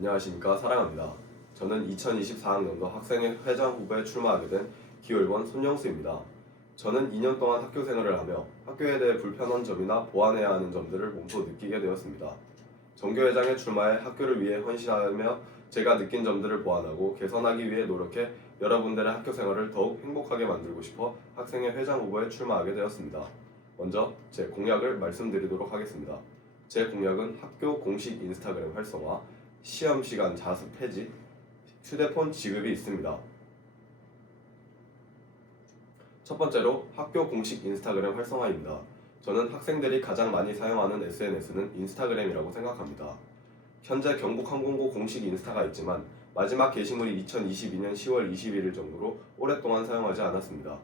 안녕하십니까 사랑합니다. 저는 2024학년도 학생회 회장 후보에 출마하게 된 기호일원 손영수입니다. 저는 2년 동안 학교 생활을 하며 학교에 대해 불편한 점이나 보완해야 하는 점들을 몸소 느끼게 되었습니다. 정교회장에 출마해 학교를 위해 헌신하며 제가 느낀 점들을 보완하고 개선하기 위해 노력해 여러분들의 학교 생활을 더욱 행복하게 만들고 싶어 학생회 회장 후보에 출마하게 되었습니다. 먼저 제 공약을 말씀드리도록 하겠습니다. 제 공약은 학교 공식 인스타그램 활성화, 시험 시간 자습 폐지, 휴대폰 지급이 있습니다. 첫 번째로 학교 공식 인스타그램 활성화입니다. 저는 학생들이 가장 많이 사용하는 SNS는 인스타그램이라고 생각합니다. 현재 경북항공고 공식 인스타가 있지만 마지막 게시물이 2022년 10월 21일 정도로 오랫동안 사용하지 않았습니다.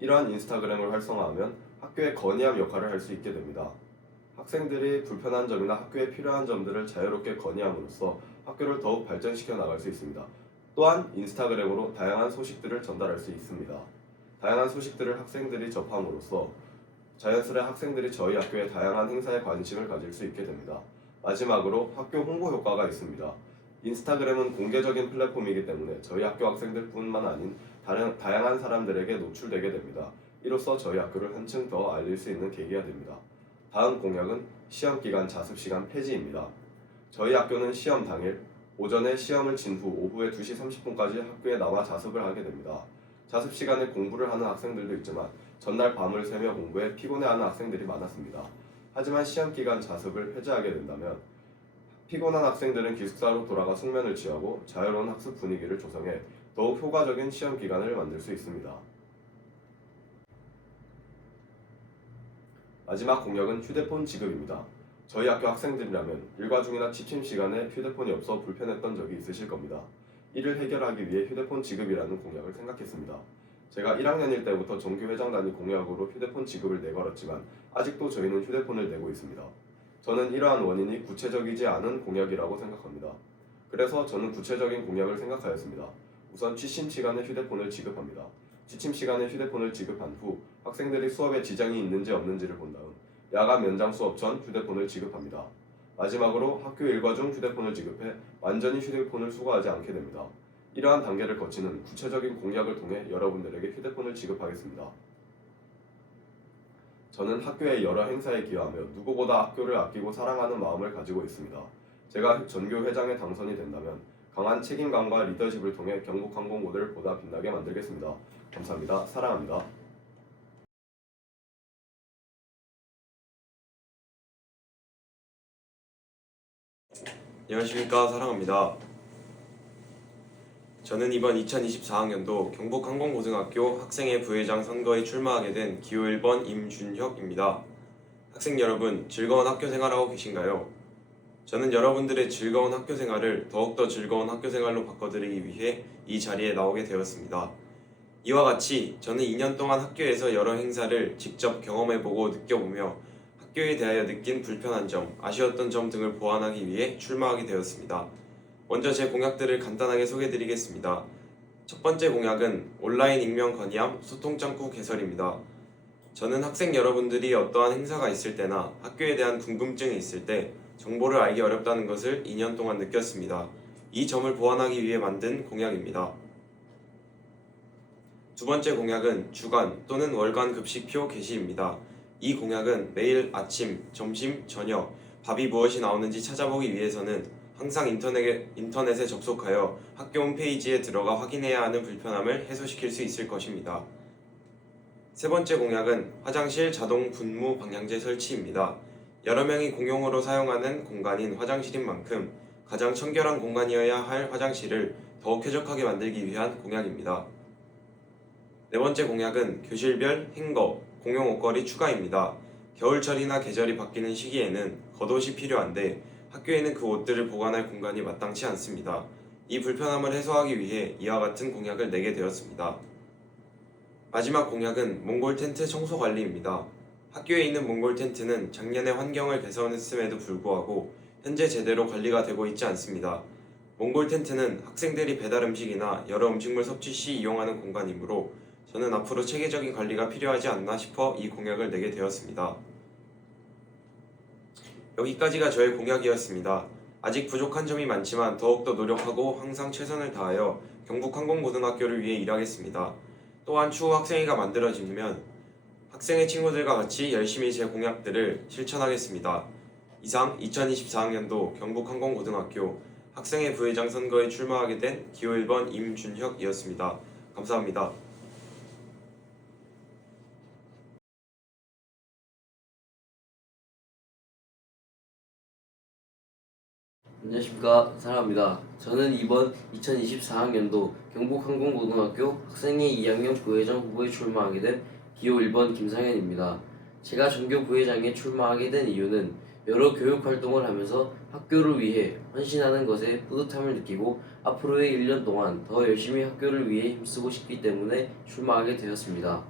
이러한 인스타그램을 활성화하면 학교의 건의함 역할을 할 수 있게 됩니다. 학생들이 불편한 점이나 학교에 필요한 점들을 자유롭게 건의함으로써 학교를 더욱 발전시켜 나갈 수 있습니다. 또한 인스타그램으로 다양한 소식들을 전달할 수 있습니다. 다양한 소식들을 학생들이 접함으로써 자연스레 학생들이 저희 학교의 다양한 행사에 관심을 가질 수 있게 됩니다. 마지막으로 학교 홍보 효과가 있습니다. 인스타그램은 공개적인 플랫폼이기 때문에 저희 학교 학생들뿐만 아닌 다른 다양한 사람들에게 노출되게 됩니다. 이로써 저희 학교를 한층 더 알릴 수 있는 계기가 됩니다. 다음 공약은 시험 기간 자습 시간 폐지입니다. 저희 학교는 시험 당일 오전에 시험을 친 후 오후에 2시 30분까지 학교에 나와 자습을 하게 됩니다. 자습 시간에 공부를 하는 학생들도 있지만 전날 밤을 새며 공부해 피곤해하는 학생들이 많았습니다. 하지만 시험 기간 자습을 폐지하게 된다면 피곤한 학생들은 기숙사로 돌아가 숙면을 취하고 자유로운 학습 분위기를 조성해 더욱 효과적인 시험 기간을 만들 수 있습니다. 마지막 공약은 휴대폰 지급입니다. 저희 학교 학생들이라면 일과 중이나 취침 시간에 휴대폰이 없어 불편했던 적이 있으실 겁니다. 이를 해결하기 위해 휴대폰 지급이라는 공약을 생각했습니다. 제가 1학년일 때부터 정교회장 단위 공약으로 휴대폰 지급을 내걸었지만 아직도 저희는 휴대폰을 내고 있습니다. 저는 이러한 원인이 구체적이지 않은 공약이라고 생각합니다. 그래서 저는 구체적인 공약을 생각하였습니다. 우선 취침 시간에 휴대폰을 지급합니다. 취침 시간에 휴대폰을 지급한 후 학생들이 수업에 지장이 있는지 없는지를 본 다음 야간 면장 수업 전 휴대폰을 지급합니다. 마지막으로 학교 일과 중 휴대폰을 지급해 완전히 휴대폰을 수거하지 않게 됩니다. 이러한 단계를 거치는 구체적인 공약을 통해 여러분들에게 휴대폰을 지급하겠습니다. 저는 학교의 여러 행사에 기여하며 누구보다 학교를 아끼고 사랑하는 마음을 가지고 있습니다. 제가 전교 회장에 당선이 된다면 강한 책임감과 리더십을 통해 경북항공고대를 보다 빛나게 만들겠습니다. 감사합니다. 사랑합니다. 안녕하십니까 사랑합니다. 저는 이번 2024학년도 경북항공고등학교 학생회 부회장 선거에 출마하게 된 기호 1번 임준혁입니다. 학생 여러분 즐거운 학교 생활하고 계신가요? 저는 여러분들의 즐거운 학교 생활을 더욱더 즐거운 학교 생활로 바꿔드리기 위해 이 자리에 나오게 되었습니다. 이와 같이 저는 2년 동안 학교에서 여러 행사를 직접 경험해보고 느껴보며 학교에 대하여 느낀 불편한 점, 아쉬웠던 점 등을 보완하기 위해 출마하게 되었습니다. 먼저 제 공약들을 간단하게 소개드리겠습니다. 첫 번째 공약은 온라인 익명 건의함 소통 창구 개설입니다. 저는 학생 여러분들이 어떠한 행사가 있을 때나 학교에 대한 궁금증이 있을 때 정보를 알기 어렵다는 것을 2년 동안 느꼈습니다. 이 점을 보완하기 위해 만든 공약입니다. 두 번째 공약은 주간 또는 월간 급식표 게시입니다. 이 공약은 매일 아침, 점심, 저녁 밥이 무엇이 나오는지 찾아보기 위해서는 항상 인터넷에, 인터넷에 접속하여 학교 홈페이지에 들어가 확인해야 하는 불편함을 해소시킬 수 있을 것입니다. 세 번째 공약은 화장실 자동 분무 방향제 설치입니다. 여러 명이 공용으로 사용하는 공간인 화장실인 만큼 가장 청결한 공간이어야 할 화장실을 더욱 쾌적하게 만들기 위한 공약입니다. 네 번째 공약은 교실별 행거, 공용 옷걸이 추가입니다. 겨울철이나 계절이 바뀌는 시기에는 겉옷이 필요한데 학교에는 그 옷들을 보관할 공간이 마땅치 않습니다. 이 불편함을 해소하기 위해 이와 같은 공약을 내게 되었습니다. 마지막 공약은 몽골 텐트 청소 관리입니다. 학교에 있는 몽골 텐트는 작년에 환경을 개선했음에도 불구하고 현재 제대로 관리가 되고 있지 않습니다. 몽골 텐트는 학생들이 배달 음식이나 여러 음식물 섭취 시 이용하는 공간이므로 저는 앞으로 체계적인 관리가 필요하지 않나 싶어 이 공약을 내게 되었습니다. 여기까지가 저의 공약이었습니다. 아직 부족한 점이 많지만 더욱더 노력하고 항상 최선을 다하여 경북항공고등학교를 위해 일하겠습니다. 또한 추후 학생회가 만들어지면 학생회 친구들과 같이 열심히 제 공약들을 실천하겠습니다. 이상 2024학년도 경북항공고등학교 학생회 부회장 선거에 출마하게 된 기호 1번 임준혁이었습니다. 감사합니다. 안녕하십니까 사랑합니다. 저는 이번 2024학년도 경북항공고등학교 학생회 2학년 부회장 후보에 출마하게 된 기호 1번 김상현입니다. 제가 전교 부회장에 출마하게 된 이유는 여러 교육 활동을 하면서 학교를 위해 헌신하는 것에 뿌듯함을 느끼고 앞으로의 1년 동안 더 열심히 학교를 위해 힘쓰고 싶기 때문에 출마하게 되었습니다.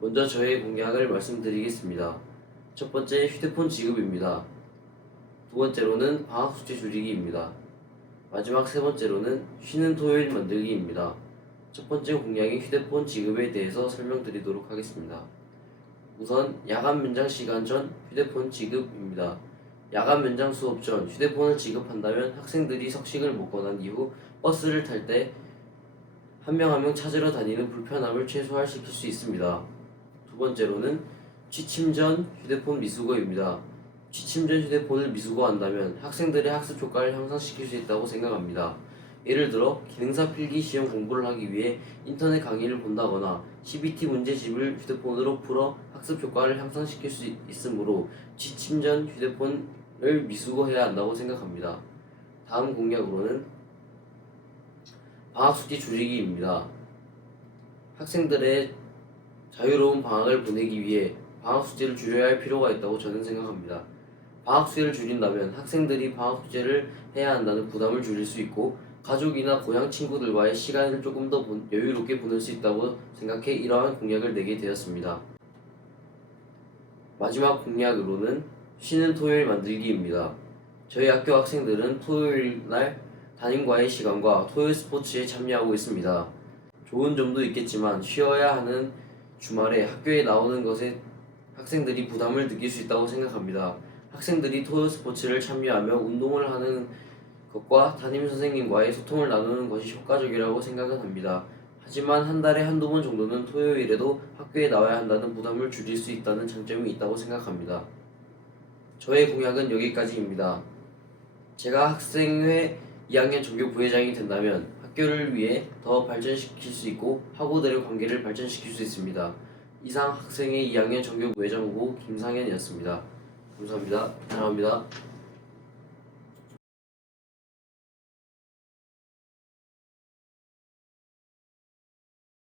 먼저 저의 공약을 말씀드리겠습니다. 첫 번째 휴대폰 지급입니다. 두 번째로는 방학 숙제 줄이기입니다. 마지막 세 번째로는 쉬는 토요일 만들기입니다. 첫 번째 공약인 휴대폰 지급에 대해서 설명드리도록 하겠습니다. 우선 야간 면장 시간 전 휴대폰 지급입니다. 야간 면장 수업 전 휴대폰을 지급한다면 학생들이 석식을 먹고 난 이후 버스를 탈 때 한 명 한명 찾으러 다니는 불편함을 최소화시킬 수 있습니다. 두 번째로는 취침 전 휴대폰 미수거입니다. 취침 전 휴대폰을 미수거한다면 학생들의 학습 효과를 향상시킬 수 있다고 생각합니다. 예를 들어 기능사 필기 시험 공부를 하기 위해 인터넷 강의를 본다거나 CBT 문제집을 휴대폰으로 풀어 학습 효과를 향상시킬 수 있- 있으므로 취침 전 휴대폰을 미수거해야 한다고 생각합니다. 다음 공약으로는 방학 숙제 줄이기입니다. 학생들의 자유로운 방학을 보내기 위해 방학 숙제를 줄여야 할 필요가 있다고 저는 생각합니다. 방학 숙제를 줄인다면 학생들이 방학 숙제를 해야 한다는 부담을 줄일 수 있고 가족이나 고향 친구들과의 시간을 조금 더 본- 여유롭게 보낼 수 있다고 생각해 이러한 공약을 내게 되었습니다. 마지막 공약으로는 쉬는 토요일 만들기입니다. 저희 학교 학생들은 토요일 날 담임과의 시간과 토요일 스포츠에 참여하고 있습니다. 좋은 점도 있겠지만 쉬어야 하는 주말에 학교에 나오는 것에 학생들이 부담을 느낄 수 있다고 생각합니다. 학생들이 토요 스포츠를 참여하며 운동을 하는 것과 담임 선생님과의 소통을 나누는 것이 효과적이라고 생각은 합니다. 하지만 한 달에 한두 번 정도는 토요일에도 학교에 나와야 한다는 부담을 줄일 수 있다는 장점이 있다고 생각합니다. 저의 공약은 여기까지입니다. 제가 학생회 2학년 전교 부회장이 된다면 학교를 위해 더 발전시킬 수 있고 학우들의 관계를 발전시킬 수 있습니다. 이상 학생회 2학년 전교 부회장 후보 김상현이었습니다. 감사합니다. 사랑합니다.